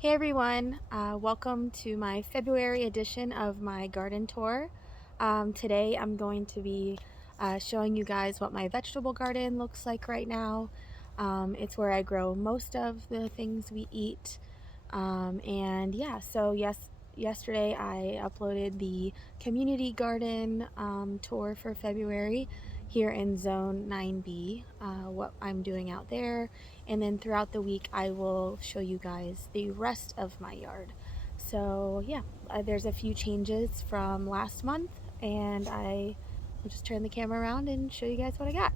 Hey everyone, welcome to my February edition of my garden tour. Today I'm going to be showing you guys what my vegetable garden looks like right now. It's where I grow most of the things we eat. And yeah, so yesterday I uploaded the community garden tour for February here in Zone 9B, what I'm doing out there. And then throughout the week, I will show you guys the rest of my yard. So yeah, there's a few changes from last month, and I will just turn the camera around and show you guys what I got.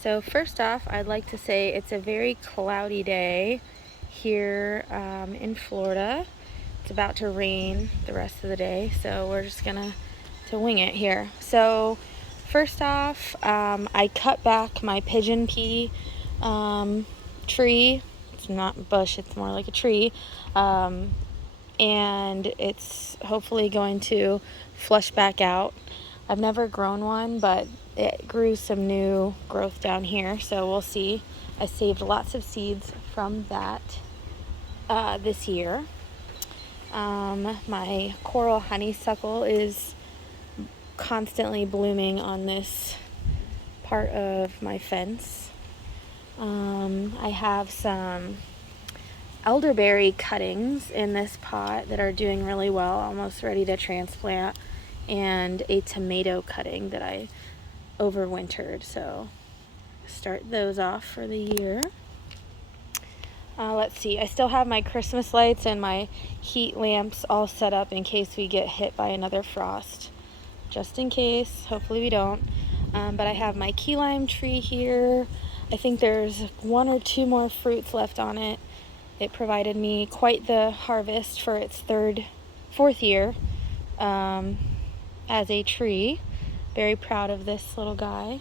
So first off, I'd like to say it's a very cloudy day here in Florida. It's about to rain the rest of the day, so we're just gonna wing it here. So first off, I cut back my pigeon pea tree. It's not a bush, it's more like a tree, and it's hopefully going to flush back out. I've never grown one, but it grew some new growth down here, so we'll see. I saved lots of seeds from that this year. My coral honeysuckle is constantly blooming on this part of my fence. I have some elderberry cuttings in this pot that are doing really well, almost ready to transplant, and a tomato cutting that I overwintered, so start those off for the year. Let's see, I still have my Christmas lights and my heat lamps all set up in case we get hit by another frost, just in case. Hopefully we don't. But I have my key lime tree here. I think there's one or two more fruits left on it. It provided me quite the harvest for its fourth year as a tree. Very proud of this little guy.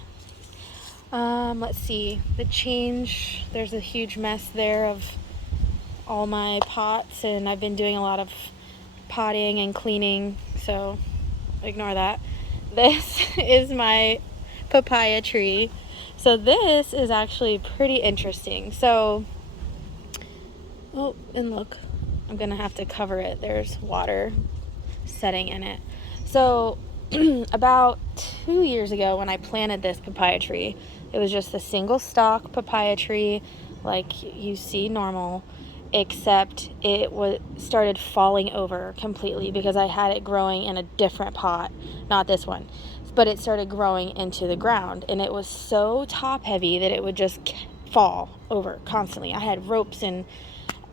Let's see, the change, there's a huge mess there of all my pots, and I've been doing a lot of potting and cleaning, so ignore that. This is my papaya tree. So this is actually pretty interesting. So, oh, and look, I'm gonna have to cover it. There's water setting in it. So about 2 years ago when I planted this papaya tree, it was just a single stalk papaya tree like you see normal, except it started falling over completely because I had it growing in a different pot, not this one, but it started growing into the ground, and it was so top heavy that it would just fall over constantly. I had ropes and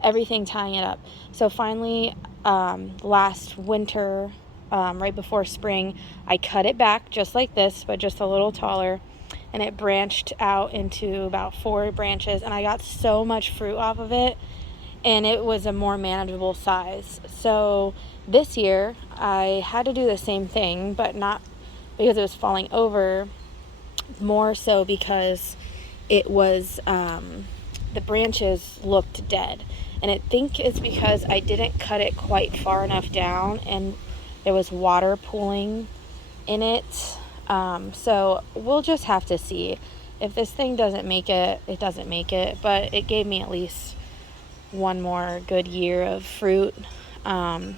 everything tying it up. So finally, last winter, right before spring, I cut it back just like this, but just a little taller, and it branched out into about 4 branches, and I got so much fruit off of it, and it was a more manageable size. So this year I had to do the same thing, but not because it was falling over, more so because it was the branches looked dead. And I think it's because I didn't cut it quite far enough down, and there was water pooling in it. So we'll just have to see. If this thing doesn't make it, it doesn't make it. But it gave me at least one more good year of fruit. And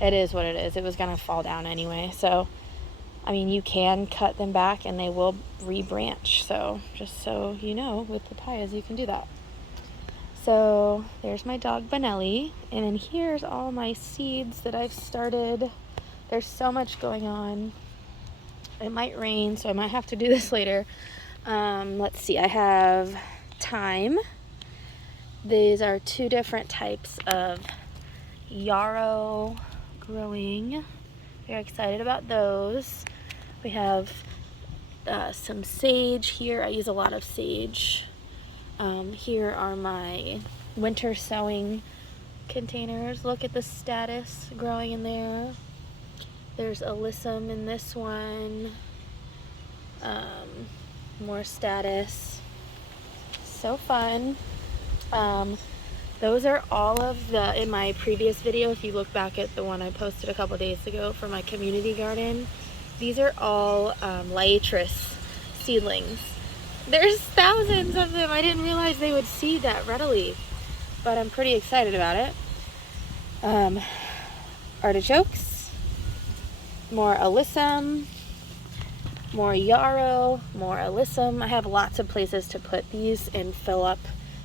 it is what it is. It was going to fall down anyway. So, I mean, you can cut them back and they will rebranch. So, just so you know, with papayas, you can do that. So, there's my dog Benelli. And then here's all my seeds that I've started. There's so much going on. It might rain, so I might have to do this later. Let's see, I have thyme. These are 2 different types of yarrow growing. Very excited about those. We have some sage here. I use a lot of sage. Here are my winter sowing containers. Look at the status growing in there. There's alyssum in this one. More status. So fun. Those are all of the, in my previous video, if you look back at the one I posted a couple days ago for my community garden, these are all liatris seedlings. There's thousands of them. I didn't realize they would seed that readily, but I'm pretty excited about it. Artichokes, more alyssum, more yarrow, more alyssum. I have lots of places to put these and fill up,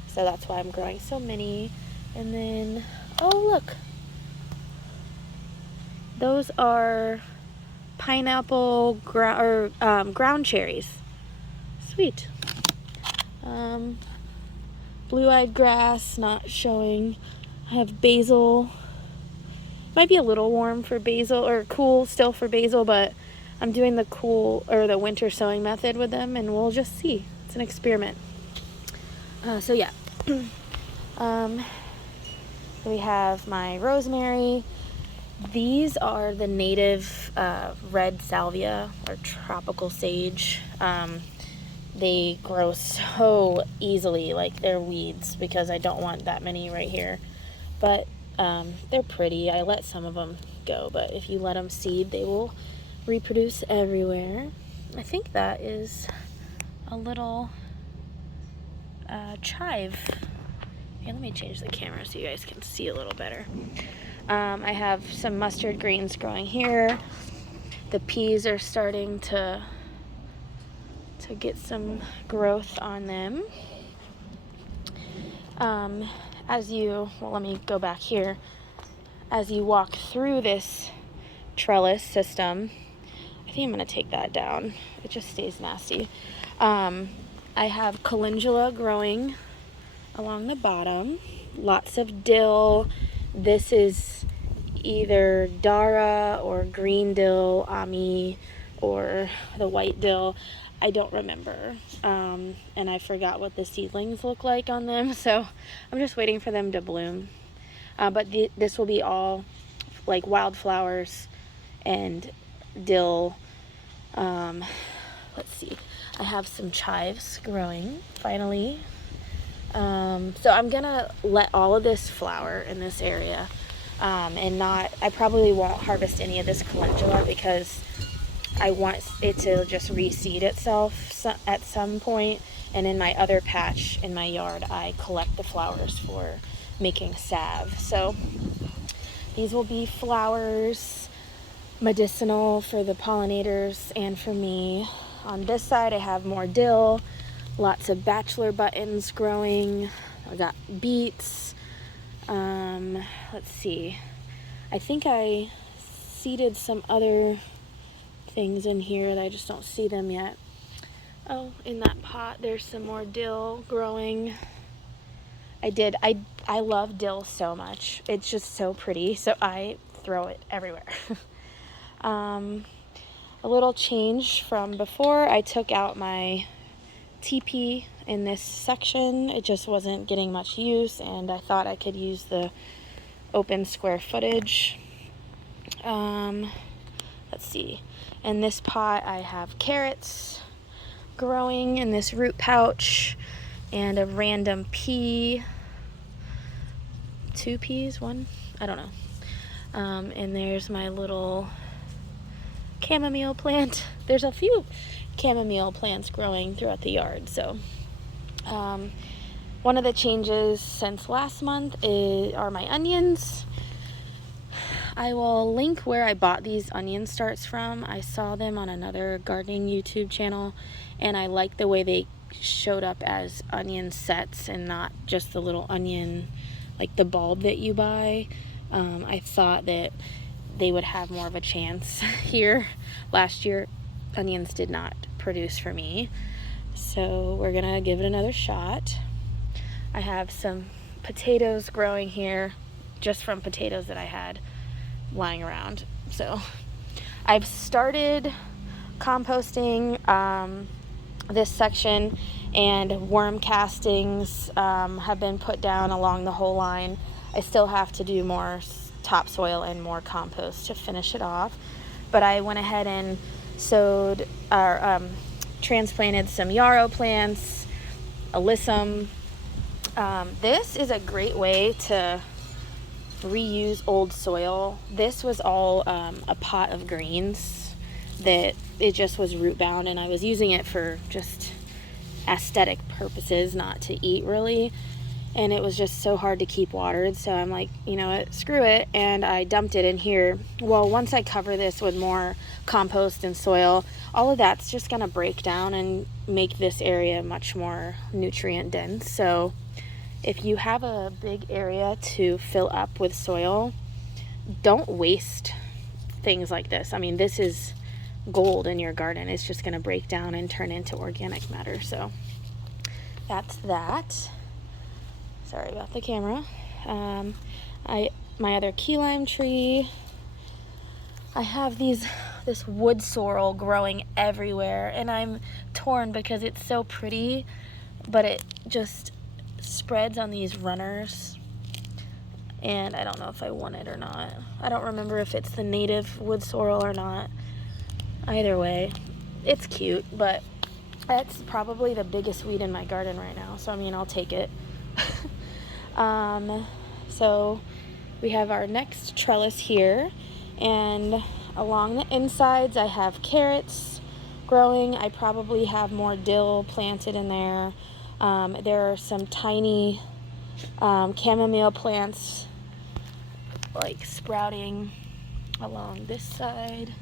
so that's why I'm growing so many. And then, oh look, those are pineapple ground cherries. Sweet. Blue-eyed grass, not showing. I have basil. Might be a little warm for basil, or cool still for basil, but I'm doing the cool or the winter sowing method with them, and we'll just see. It's an experiment. So yeah. We have my rosemary. These are the native red salvia or tropical sage. They grow so easily, like they're weeds, because I don't want that many right here. But they're pretty. I let some of them go, but if you let them seed, they will reproduce everywhere. I think that is a little chive. Okay, let me change the camera so you guys can see a little better. I have some mustard greens growing here. The peas are starting to get some growth on them. Let me go back here. As you walk through this trellis system, I think I'm going to take that down. It just stays nasty. I have calendula growing along the bottom. Lots of dill. This is either Dara or green dill, Ami, or the white dill. I don't remember, and I forgot what the seedlings look like on them, so I'm just waiting for them to bloom. But this will be all like wildflowers and dill. Let's see, I have some chives growing finally. So I'm gonna let all of this flower in this area, I probably won't harvest any of this calendula because I want it to just reseed itself at some point. And in my other patch in my yard, I collect the flowers for making salve. So these will be flowers, medicinal for the pollinators and for me. On this side, I have more dill, lots of bachelor buttons growing. I got beets. Let's see. I think I seeded some other things in here that I just don't see them yet. Oh, in that pot there's some more dill growing. I love dill so much. It's just so pretty, so I throw it everywhere. A little change from before, I took out my teepee in this section. It just wasn't getting much use, and I thought I could use the open square footage. Let's see. In this pot, I have carrots growing in this root pouch and a random pea. 2 peas? 1? I don't know. And there's my little chamomile plant. There's a few chamomile plants growing throughout the yard. So one of the changes since last month are my onions. I will link where I bought these onion starts from. I saw them on another gardening YouTube channel, and I like the way they showed up as onion sets and not just the little onion, like the bulb that you buy. I thought that they would have more of a chance here. Last year, onions did not produce for me, so we're gonna give it another shot. I have some potatoes growing here just from potatoes that I had lying around. So I've started composting this section, and worm castings have been put down along the whole line. I still have to do more topsoil and more compost to finish it off, but I went ahead and sowed or transplanted some yarrow plants, alyssum. This is a great way to reuse old soil. This was all a pot of greens that it just was root bound, and I was using it for just aesthetic purposes, not to eat really. And it was just so hard to keep watered, so I'm like, you know what, screw it, and I dumped it in here. Well, once I cover this with more compost and soil, all of that's just gonna break down and make this area much more nutrient dense. So if you have a big area to fill up with soil, don't waste things like this. I mean, this is gold in your garden. It's just gonna break down and turn into organic matter. So that's that. Sorry about the camera. My other key lime tree, I have this wood sorrel growing everywhere, and I'm torn because it's so pretty, but it just spreads on these runners, and I don't know if I want it or not. I don't remember if it's the native wood sorrel or not. Either way, it's cute, but that's probably the biggest weed in my garden right now, so I mean, I'll take it. So we have our next trellis here, and along the insides I have carrots growing. I probably have more dill planted in there. There are some tiny chamomile plants like sprouting along this side,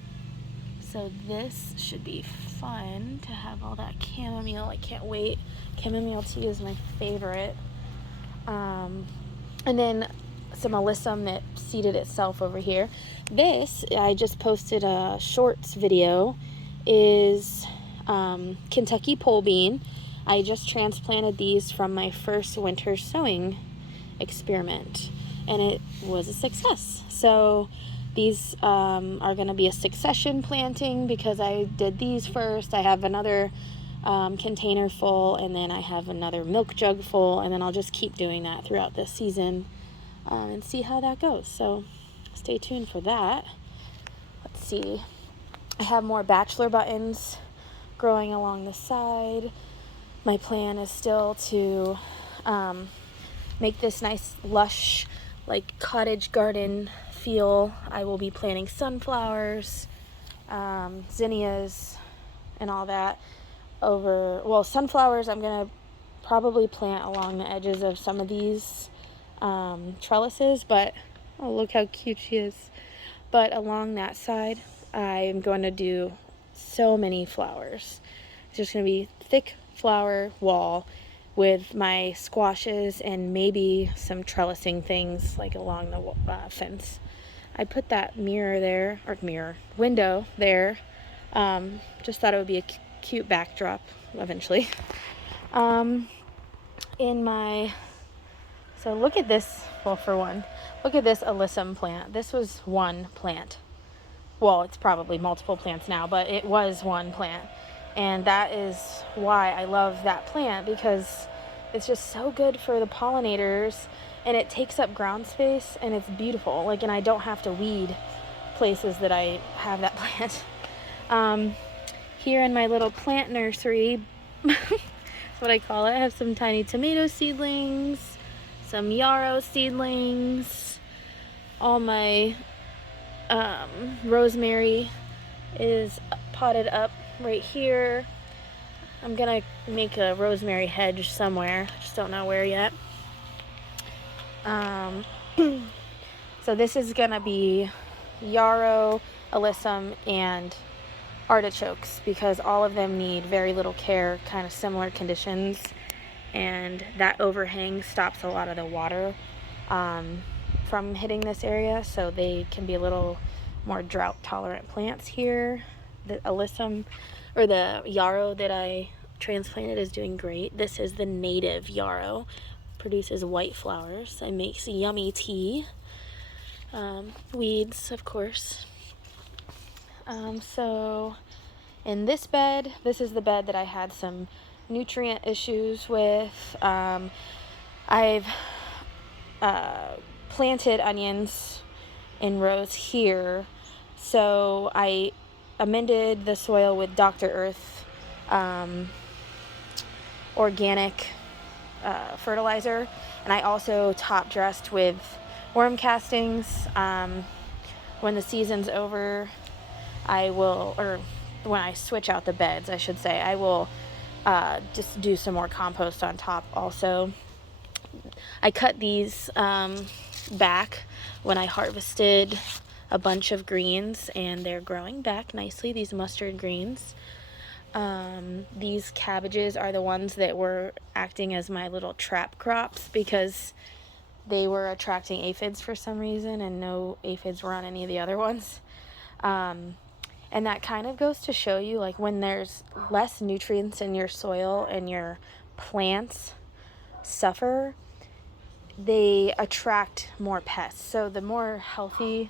so this should be fun to have all that chamomile. I can't wait. Chamomile tea is my favorite. And then some alyssum that seeded itself over here. This, I just posted a shorts video, is Kentucky pole bean. I just transplanted these from my first winter sowing experiment, and it was a success. So these are going to be a succession planting because I did these first. I have another container full, and then I have another milk jug full, and then I'll just keep doing that throughout this season and see how that goes. So stay tuned for that. Let's see. I have more bachelor buttons growing along the side. My plan is still to make this nice lush like cottage garden feel. I will be planting sunflowers, zinnias, and all that. Sunflowers I'm gonna probably plant along the edges of some of these trellises, but oh, look how cute she is. But along that side I'm going to do so many flowers. It's just gonna be thick flower wall with my squashes and maybe some trellising things like along the fence. I put that window there. Just thought it would be a cute backdrop eventually. So look at this. Well, for one, look at this alyssum plant. This was one plant. Well, it's probably multiple plants now, but it was one plant. And that is why I love that plant, because it's just so good for the pollinators, and it takes up ground space, and it's beautiful. And I don't have to weed places that I have that plant. Here in my little plant nursery, that's what I call it, I have some tiny tomato seedlings, some yarrow seedlings. All my rosemary is potted up right here. I'm gonna make a rosemary hedge somewhere, I just don't know where yet. So this is gonna be yarrow, alyssum, and artichokes, because all of them need very little care, kind of similar conditions, and that overhang stops a lot of the water from hitting this area, so they can be a little more drought tolerant plants here. The alyssum, or the yarrow that I transplanted, is doing great. This is the native yarrow, produces white flowers and makes yummy tea. Weeds, of course. So in this bed, this is the bed that I had some nutrient issues with. I've planted onions in rows here, so I amended the soil with Dr. Earth organic fertilizer, and I also top dressed with worm castings. When the season's over, I will, or when I switch out the beds, I should say, I will just do some more compost on top also. I cut these back when I harvested a bunch of greens, and they're growing back nicely, these mustard greens. These cabbages are the ones that were acting as my little trap crops because they were attracting aphids for some reason, and no aphids were on any of the other ones. And that kind of goes to show you, like, when there's less nutrients in your soil and your plants suffer, they attract more pests. So the more healthy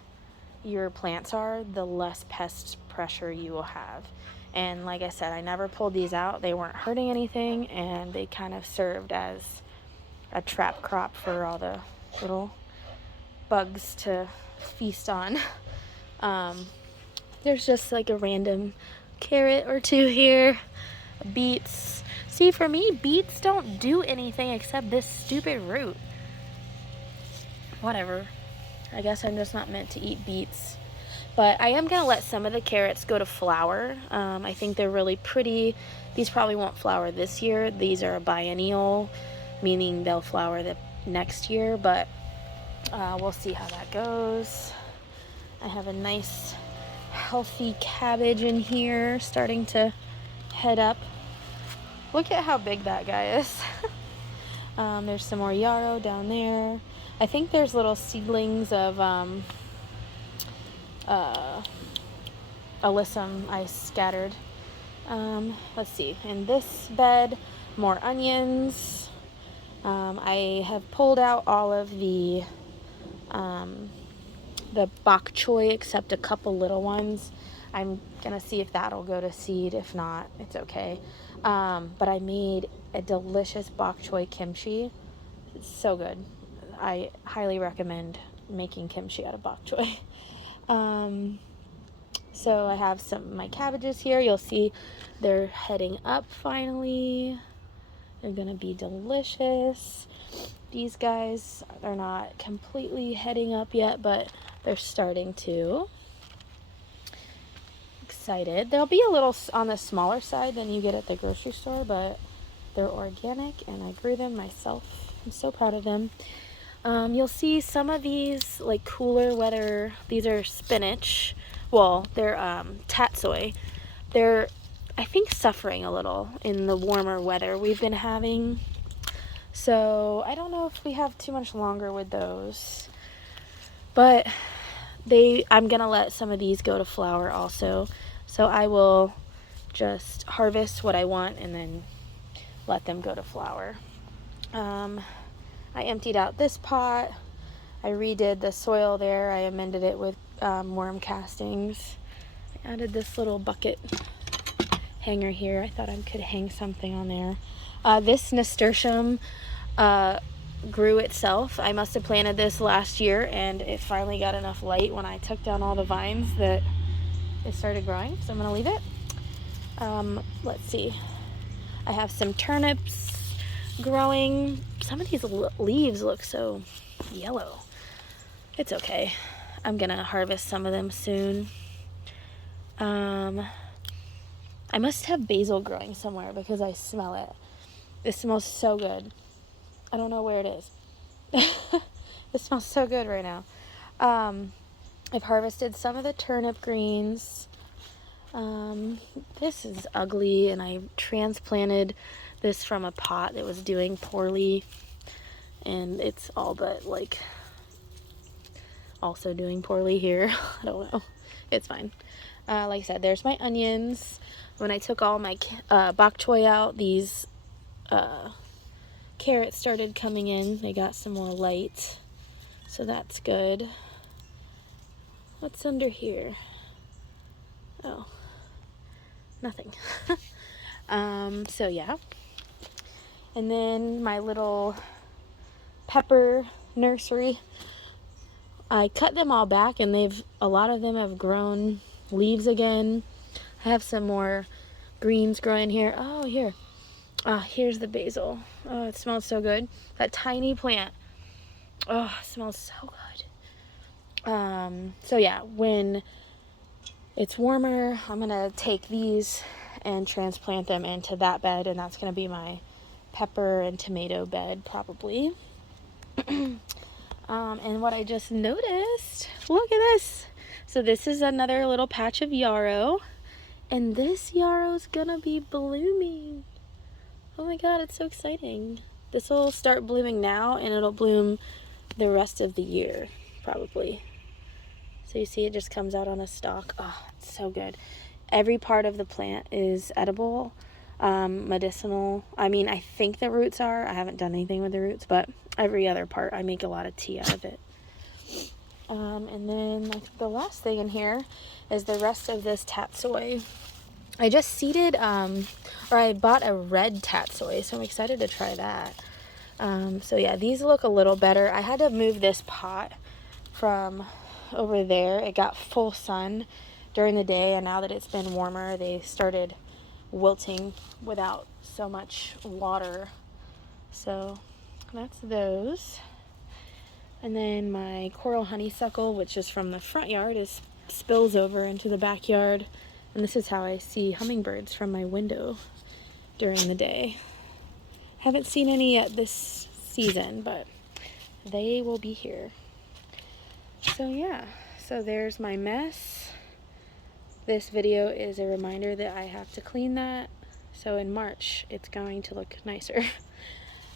your plants are, the less pest pressure you will have. And like I said, I never pulled these out. They weren't hurting anything, and they kind of served as a trap crop for all the little bugs to feast on. There's just like a random carrot or two here. Beets. See, for me, beets don't do anything except this stupid root. Whatever. I guess I'm just not meant to eat beets. But I am going to let some of the carrots go to flower. I think they're really pretty. These probably won't flower this year. These are a biennial, meaning they'll flower the next year. But we'll see how that goes. I have a nice healthy cabbage in here starting to head up. Look at how big that guy is. There's some more yarrow down there. I think there's little seedlings of alyssum I scattered. Let's see. In this bed, more onions. I have pulled out all of the bok choy except a couple little ones. I'm gonna see if that'll go to seed. If not, it's okay. But I made a delicious bok choy kimchi. It's so good. I highly recommend making kimchi out of bok choy. So I have some of my cabbages here. You'll see they're heading up finally. They're gonna be delicious. These guys, they're not completely heading up yet, but they're starting to. Excited. They'll be a little on the smaller side than you get at the grocery store, but they're organic and I grew them myself. I'm so proud of them. You'll see some of these like cooler weather. These are spinach. Well, they're tatsoi. They're, I think, suffering a little in the warmer weather we've been having. So I don't know if we have too much longer with those. But I'm going to let some of these go to flower also. So I will just harvest what I want and then let them go to flower. I emptied out this pot. I redid the soil there. I amended it with worm castings. I added this little bucket hanger here. I thought I could hang something on there. This nasturtium grew itself. I must have planted this last year, and it finally got enough light when I took down all the vines that it started growing. So I'm going to leave it. Let's see. I have some turnips growing. Some of these leaves look so yellow. It's okay. I'm gonna harvest some of them soon. I must have basil growing somewhere because I smell it. It smells so good. I don't know where it is. It smells so good right now. I've harvested some of the turnip greens. This is ugly, and I transplanted this from a pot that was doing poorly, and it's all but like also doing poorly here. I don't know. It's fine. Like I said, there's my onions. When I took all my bok choy out, these carrots started coming in. They got some more light, so that's good. What's under here? Oh, nothing. So yeah. And then my little pepper nursery. I cut them all back, and a lot of them have grown leaves again. I have some more greens growing here. Oh, here. Here's the basil. Oh, it smells so good. That tiny plant. Oh, it smells so good. So yeah, when it's warmer, I'm gonna take these and transplant them into that bed, and that's going to be my pepper and tomato bed probably. And what I just noticed, look at this. So this is another little patch of yarrow, and this yarrow is gonna be blooming. Oh my god, it's so exciting. This will start blooming now, and it'll bloom the rest of the year probably. So you see it just comes out on a stalk. Oh, it's so good. Every part of the plant is edible, medicinal. I mean, I think the roots are. I haven't done anything with the roots, but every other part, I make a lot of tea out of it. And then the last thing in here is the rest of this tatsoi. I just seeded, or I bought a red tatsoi, so I'm excited to try that. So yeah, these look a little better. I had to move this pot from over there. It got full sun during the day, and now that it's been warmer, they started wilting without so much water. So that's those. And then my coral honeysuckle, which is from the front yard, spills over into the backyard. And this is how I see hummingbirds from my window during the day. Haven't seen any yet this season, but they will be here. So yeah, so there's my mess. This video is a reminder that I have to clean that. So in March, it's going to look nicer.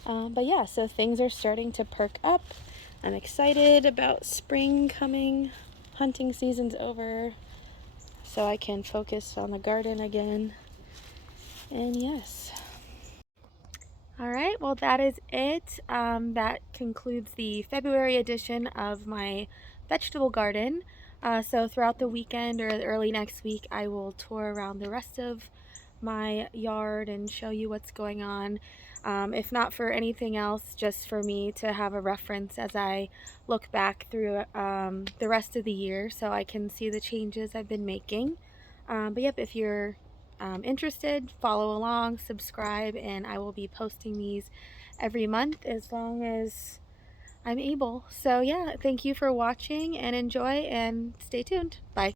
But yeah, so things are starting to perk up. I'm excited about spring coming. Hunting season's over, so I can focus on the garden again. And yes. All right, well, that is it. That concludes the February edition of my vegetable garden. So throughout the weekend or early next week, I will tour around the rest of my yard and show you what's going on. If not for anything else, just for me to have a reference as I look back through the rest of the year, so I can see the changes I've been making. But yep, if you're interested, follow along, subscribe, and I will be posting these every month as long as I'm able. So yeah, thank you for watching, and enjoy, and stay tuned. Bye.